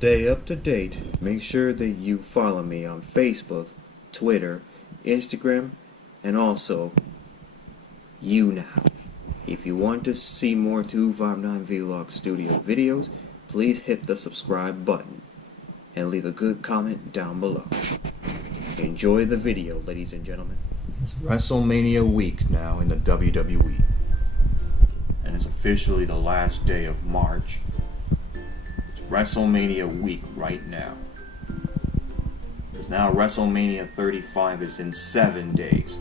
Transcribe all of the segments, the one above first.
stay up to date, make sure that you follow me on Facebook, Twitter, Instagram, and also YouNow. If you want to see more 259 Vlog Studio videos, please hit the subscribe button and leave a good comment down below. Enjoy the video, ladies and gentlemen. It's WrestleMania week now in the WWE, and it's officially the last day of March. It's WrestleMania week right now, because now WrestleMania 35 is in 7 days.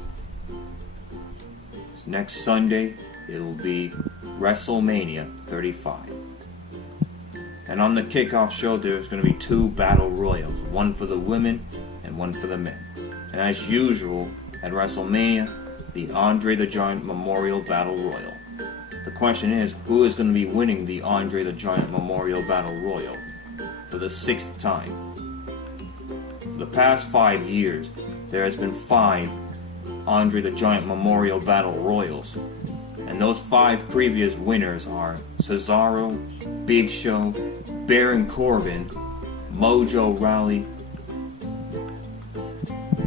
Next Sunday, it will be WrestleMania 35. And on the kickoff show, there's going to be 2 battle royals, one for the women and one for the men. And as usual, at WrestleMania, the Andre the Giant Memorial Battle Royal. The question is, who is going to be winning the Andre the Giant Memorial Battle Royal for the 6th time? For the past 5 years, there has been 5 Andre the Giant Memorial Battle Royals. And those 5 previous winners are Cesaro, Big Show, Baron Corbin, Mojo Rawley,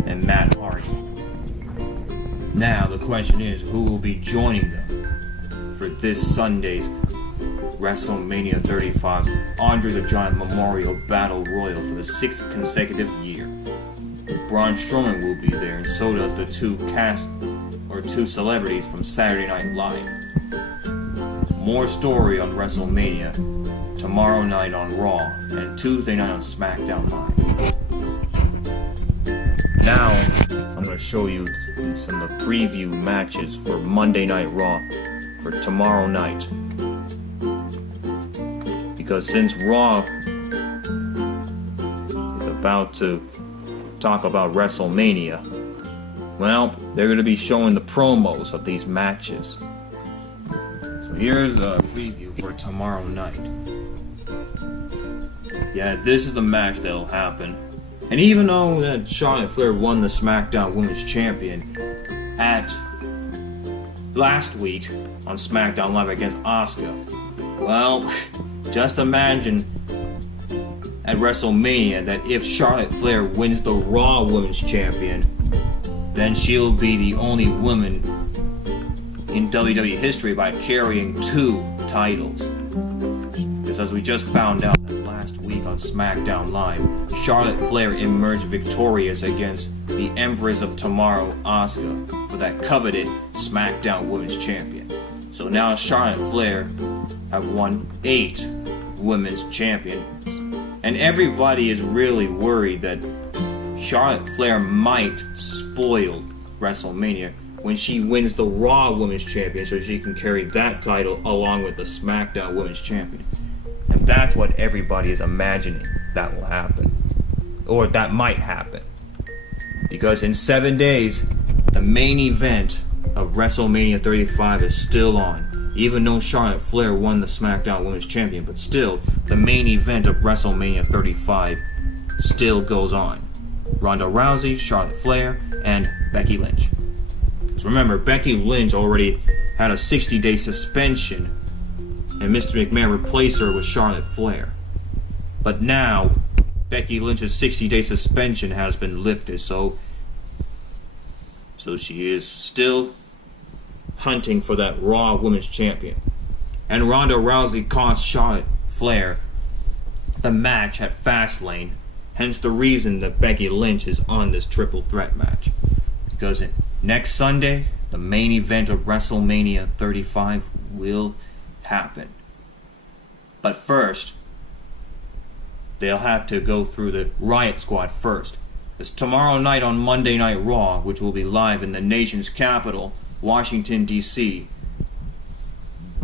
and Matt Hardy. Now the question is, who will be joining them for this Sunday's WrestleMania 35 Andre the Giant Memorial Battle Royal for the 6th consecutive year? Braun Strowman will be there, and so does the 2 celebrities from Saturday Night Live. More story on WrestleMania tomorrow night on Raw and Tuesday night on Smackdown Live. Now I'm going to show you some of the preview matches for Monday Night Raw for tomorrow night. Because since Raw is about to talk about WrestleMania, well, they're going to be showing the promos of these matches. So here's the preview for tomorrow night. Yeah, this is the match that'll happen. And even though that Charlotte Flair won the SmackDown Women's Champion at last week on SmackDown Live against Asuka, well, just imagine at WrestleMania that if Charlotte Flair wins the Raw Women's Champion, then she'll be the only woman in WWE history by carrying 2 titles. Because as we just found out last week on SmackDown Live, Charlotte Flair emerged victorious against the Empress of Tomorrow, Asuka, for that coveted SmackDown Women's Champion. So now Charlotte Flair have won 8 Women's Champions. And everybody is really worried that Charlotte Flair might spoil WrestleMania when she wins the Raw Women's Champion so she can carry that title along with the SmackDown Women's Champion. And that's what everybody is imagining that will happen. Or that might happen. Because in 7 days, the main event of WrestleMania 35 is still on. Even though Charlotte Flair won the SmackDown Women's Champion, but still, the main event of WrestleMania 35 still goes on. Ronda Rousey, Charlotte Flair, and Becky Lynch. So remember, Becky Lynch already had a 60-day suspension, and Mr. McMahon replaced her with Charlotte Flair. But now, Becky Lynch's 60-day suspension has been lifted, so she is still hunting for that Raw Women's Champion. And Ronda Rousey cost Charlotte Flair the match at Fastlane, hence the reason that Becky Lynch is on this triple threat match. Because next Sunday, the main event of WrestleMania 35 will happen. But first, they'll have to go through the Riot Squad first. It's tomorrow night on Monday Night Raw, which will be live in the nation's capital, Washington, D.C.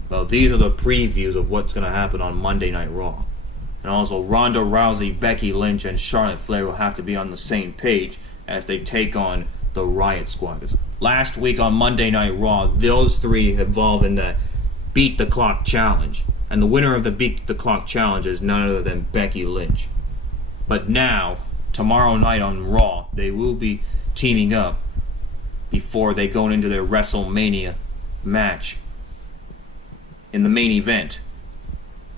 Well, these are the previews of what's going to happen on Monday Night Raw. And also, Ronda Rousey, Becky Lynch, and Charlotte Flair will have to be on the same page as they take on the Riot Squad. Last week on Monday Night Raw, those 3 evolved in the Beat the Clock Challenge. And the winner of the Beat the Clock Challenge is none other than Becky Lynch. But now, tomorrow night on Raw, they will be teaming up before they go into their WrestleMania match in the main event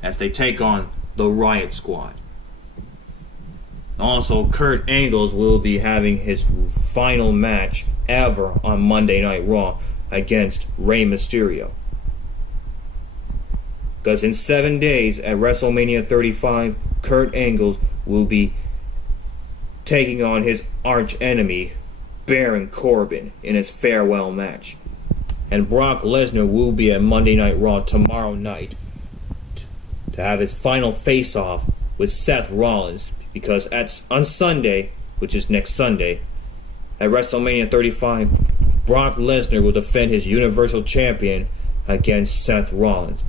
as they take on the Riot Squad. Also, Kurt Angle will be having his final match ever on Monday Night Raw against Rey Mysterio. Because in 7 days at WrestleMania 35, Kurt Angle will be taking on his arch enemy, Baron Corbin, in his farewell match. And Brock Lesnar will be at Monday Night Raw tomorrow night to have his final face-off with Seth Rollins, because on Sunday, which is next Sunday, at WrestleMania 35, Brock Lesnar will defend his Universal Champion against Seth Rollins.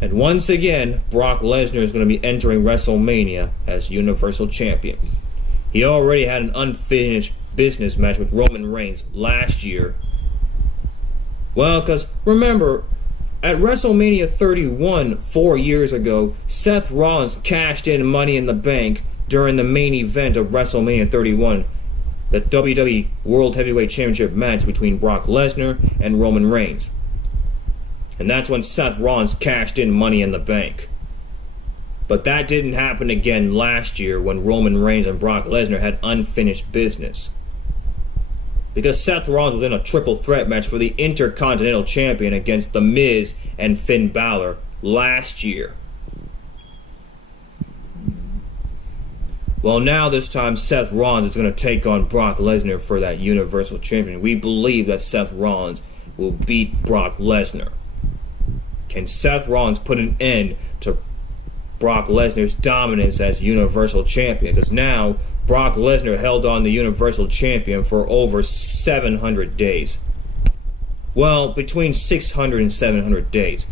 And once again, Brock Lesnar is going to be entering WrestleMania as Universal Champion. He already had an unfinished business match with Roman Reigns last year. Well, because remember, at WrestleMania 31 4 years ago, Seth Rollins cashed in Money in the Bank during the main event of WrestleMania 31, the WWE World Heavyweight Championship match between Brock Lesnar and Roman Reigns. And that's when Seth Rollins cashed in Money in the Bank. But that didn't happen again last year when Roman Reigns and Brock Lesnar had unfinished business. Because Seth Rollins was in a triple threat match for the Intercontinental Champion against The Miz and Finn Balor last year. Well, now this time Seth Rollins is going to take on Brock Lesnar for that Universal Champion. We believe that Seth Rollins will beat Brock Lesnar. Can Seth Rollins put an end to Brock Lesnar's dominance as Universal Champion? Because now Brock Lesnar held on the Universal Champion for over 700 days. Well, between 600 and 700 days.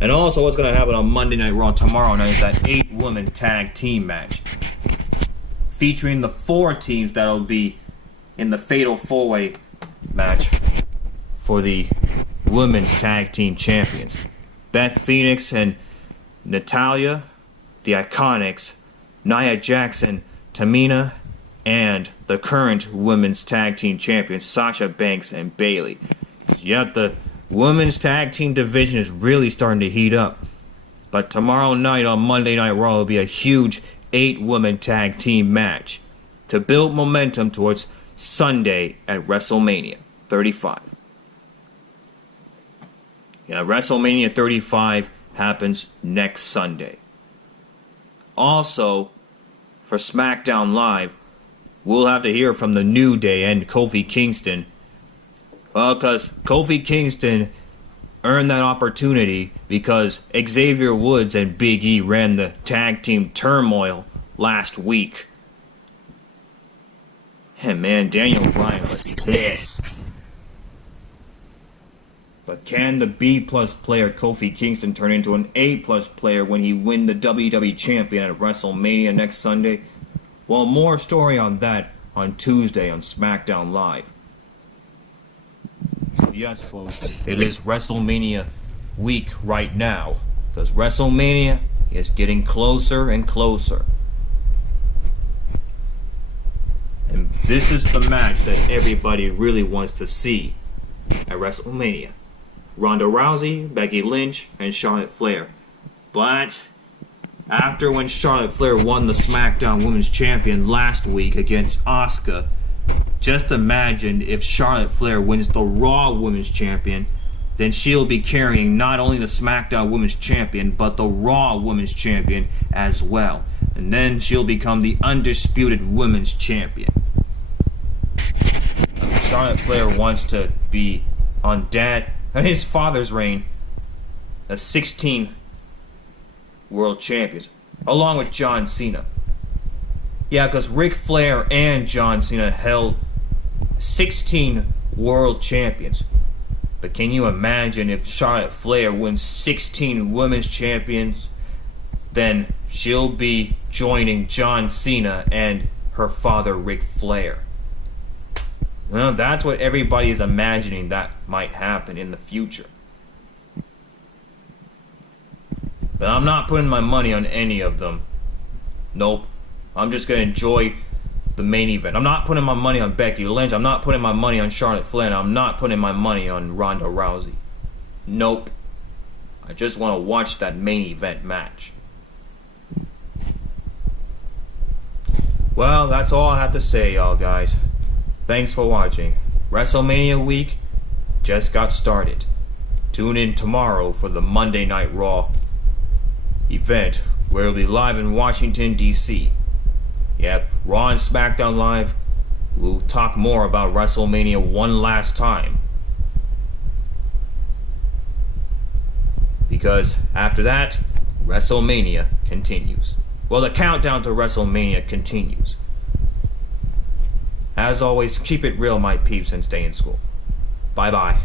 And also what's going to happen on Monday Night Raw tomorrow night is that 8-woman tag team match, featuring the 4 teams that will be in the Fatal 4-Way match for the Women's Tag Team Champions. Beth Phoenix and Natalya, the Iconics, Nia Jackson, Tamina, and the current Women's Tag Team Champions, Sasha Banks and Bayley. Yet the Women's Tag Team division is really starting to heat up. But tomorrow night on Monday Night Raw will be a huge 8-woman tag team match to build momentum towards Sunday at WrestleMania 35. Yeah, WrestleMania 35 happens next Sunday. Also, for SmackDown Live, we'll have to hear from the New Day and Kofi Kingston. Well, because Kofi Kingston earned that opportunity because Xavier Woods and Big E ran the tag team turmoil last week. And man, Daniel Bryan was pissed. But can the B-plus player Kofi Kingston turn into an A-plus player when he win the WWE Champion at WrestleMania next Sunday? Well, more story on that on Tuesday on SmackDown Live. So yes, folks, it is WrestleMania week right now, because WrestleMania is getting closer and closer. And this is the match that everybody really wants to see at WrestleMania. Ronda Rousey, Becky Lynch, and Charlotte Flair. But after when Charlotte Flair won the SmackDown Women's Champion last week against Asuka, just imagine if Charlotte Flair wins the Raw Women's Champion, then she'll be carrying not only the SmackDown Women's Champion, but the Raw Women's Champion as well. And then she'll become the undisputed Women's Champion. Charlotte Flair wants to be on his father's reign as 16 world champions, along with John Cena. Yeah, because Ric Flair and John Cena held 16 world champions. But can you imagine if Charlotte Flair wins 16 women's champions? Then she'll be joining John Cena and her father Ric Flair. Well, that's what everybody is imagining that might happen in the future. But I'm not putting my money on any of them. Nope. I'm just going to enjoy the main event. I'm not putting my money on Becky Lynch. I'm not putting my money on Charlotte Flair. I'm not putting my money on Ronda Rousey. Nope. I just want to watch that main event match. Well, that's all I have to say, y'all guys. Thanks for watching. WrestleMania week just got started. Tune in tomorrow for the Monday Night Raw event, where it'll be live in Washington, D.C. Yep, Raw and SmackDown Live. We'll talk more about WrestleMania one last time. Because after that, WrestleMania continues. Well, the countdown to WrestleMania continues. As always, keep it real, my peeps, and stay in school. Bye-bye.